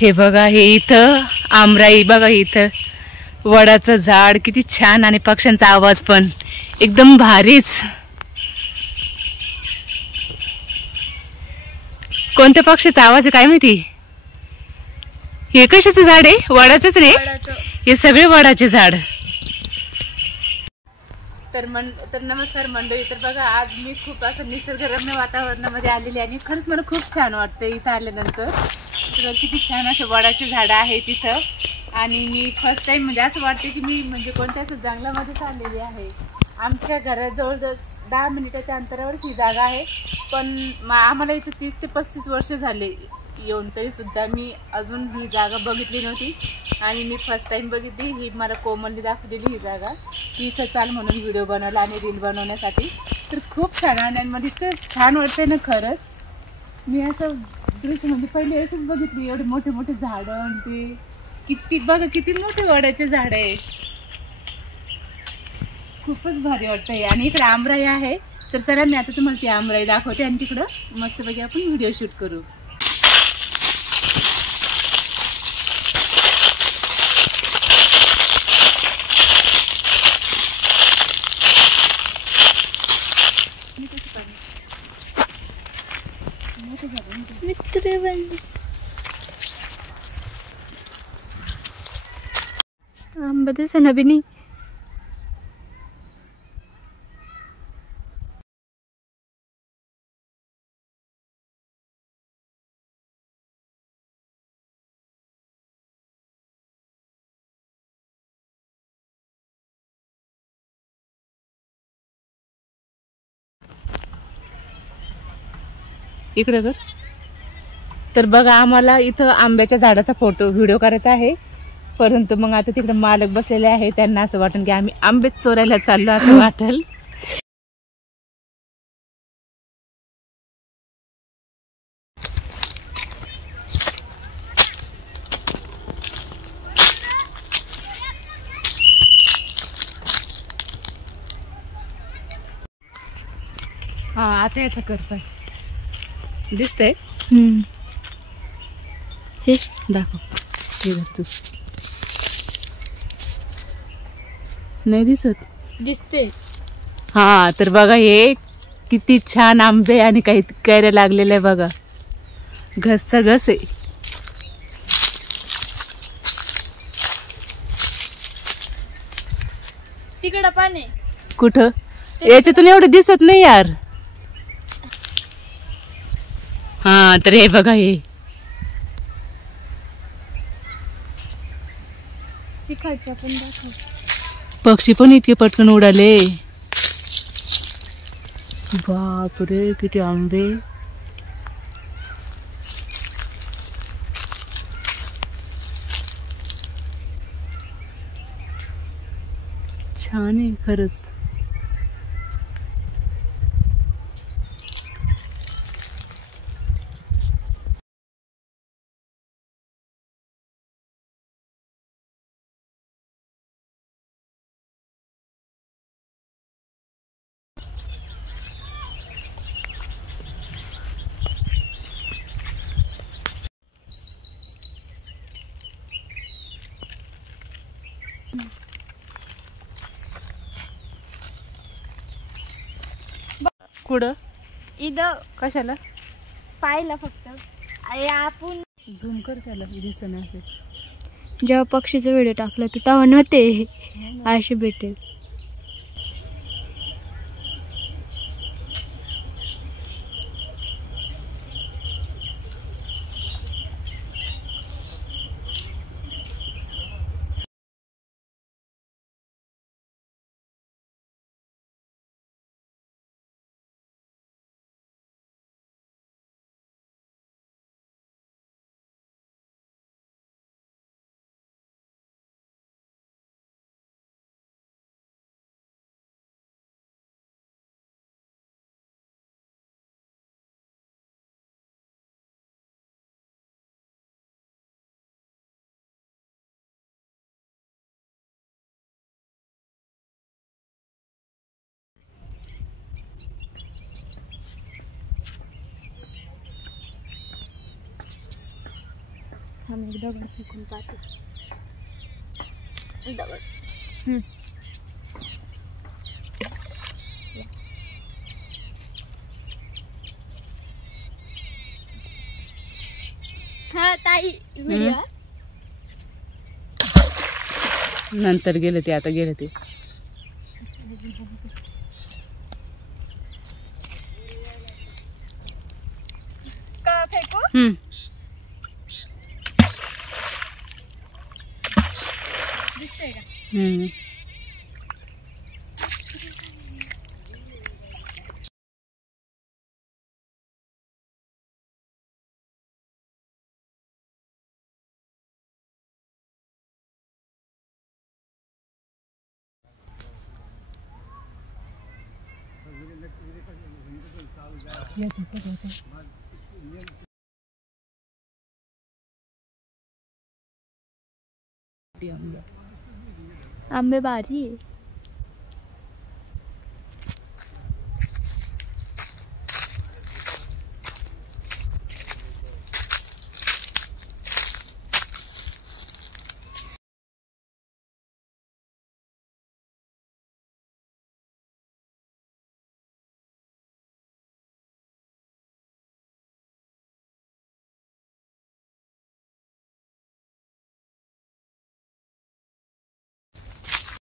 हे बघा, हे इथं आमराई बघा, इथं वडाचं झाड किती छान आणि पक्ष्यांचा आवाज पण एकदम भारीच. कोणत्या पक्षाचा आवाज आहे काय माहिती. हे कशाचं झाड आहे? वडाचंच नाही, हे सगळे वडाचे झाड. तर नमस्कार मंडळी. तर बघा, आज मी खूप असं निसर्गरम्य वातावरणामध्ये आलेली आणि खरंच मला खूप छान वाटतं इथं आल्यानंतर. तर किती छान असे वडाचे झाडं आहेत तिथं. आणि मी फर्स्ट टाइम म्हणजे असं वाटते की मी म्हणजे कोणत्या असं जंगलामध्येच आलेली आहे. आमच्या घराजवळ 10 मिनिटाच्या अंतरावरच ही जागा आहे. पण आम्हाला इथं 30 ते 35 वर्ष झाले येऊन, तरीसुद्धा मी अजून ही जागा बघितली नव्हती. आणि मी फर्स्ट टाइम बघितली. ही मला कोमलने दाखवलेली ही जागा, की इथं चाल म्हणून व्हिडिओ बनवला आणि रील बनवण्यासाठी. तर खूप छान आणि मध्ये इतकं छान वाटतंय ना खरंच. मी असं दृश्य म्हणजे पहिले असंच बघितली, एवढे मोठे मोठे झाडं आणि ते किती बघा किती मोठे वडाचे झाड आहे. खूपच भारी वाटतंय. आणि इकडे आमराई आहे. तर चला मी आता तुम्हाला ती आमराई दाखवते आणि तिकडं मस्तपैकी आपण व्हिडिओ शूट करू. आंबा दिसेना बी नाही. इकडे कर. तर बघा, आम्हाला इथं आंब्याच्या झाडाचा व्हिडिओ करायचा आहे. परंतु मग आता तिकडे मालक बसलेले आहे, त्यांना असं वाटेल की आम्ही आंबेच चोरायला चाललो असं वाटेल. हा, आता याचं करताय दिसतंय. हे दाखव. हे बघ तू. नाही दिसत? दिसते. हा, तर बघा हे किती छान आंबे आणि काही कैऱ्या लागलेल्या आहे बघा. घसचा घस आहे. तिकडं पाणी कुठं? याच्यातून एवढे दिसत नाही यार. हा, तर हे बघा, हे तिकडच्या पण दाखव. पक्षी पण इतके पटकन उडाले. बापरे, किती आंबे. छान आहे खरंच. कुठं? इथं कशाला? पाहिलं फक्त. आपण झूम कर, त्याला दिसना असेल. जेव्हा पक्षीचा व्हिडिओ टाकला तर तेव्हा नव्हते असे भेटेल. थांब एक दगड फेकून पाहते. दगड. हा ताई व्हिडिओ. नंतर गेले ते, आता गेले ते. का फेकू? दिसतंय का? आंबे भारी आहे.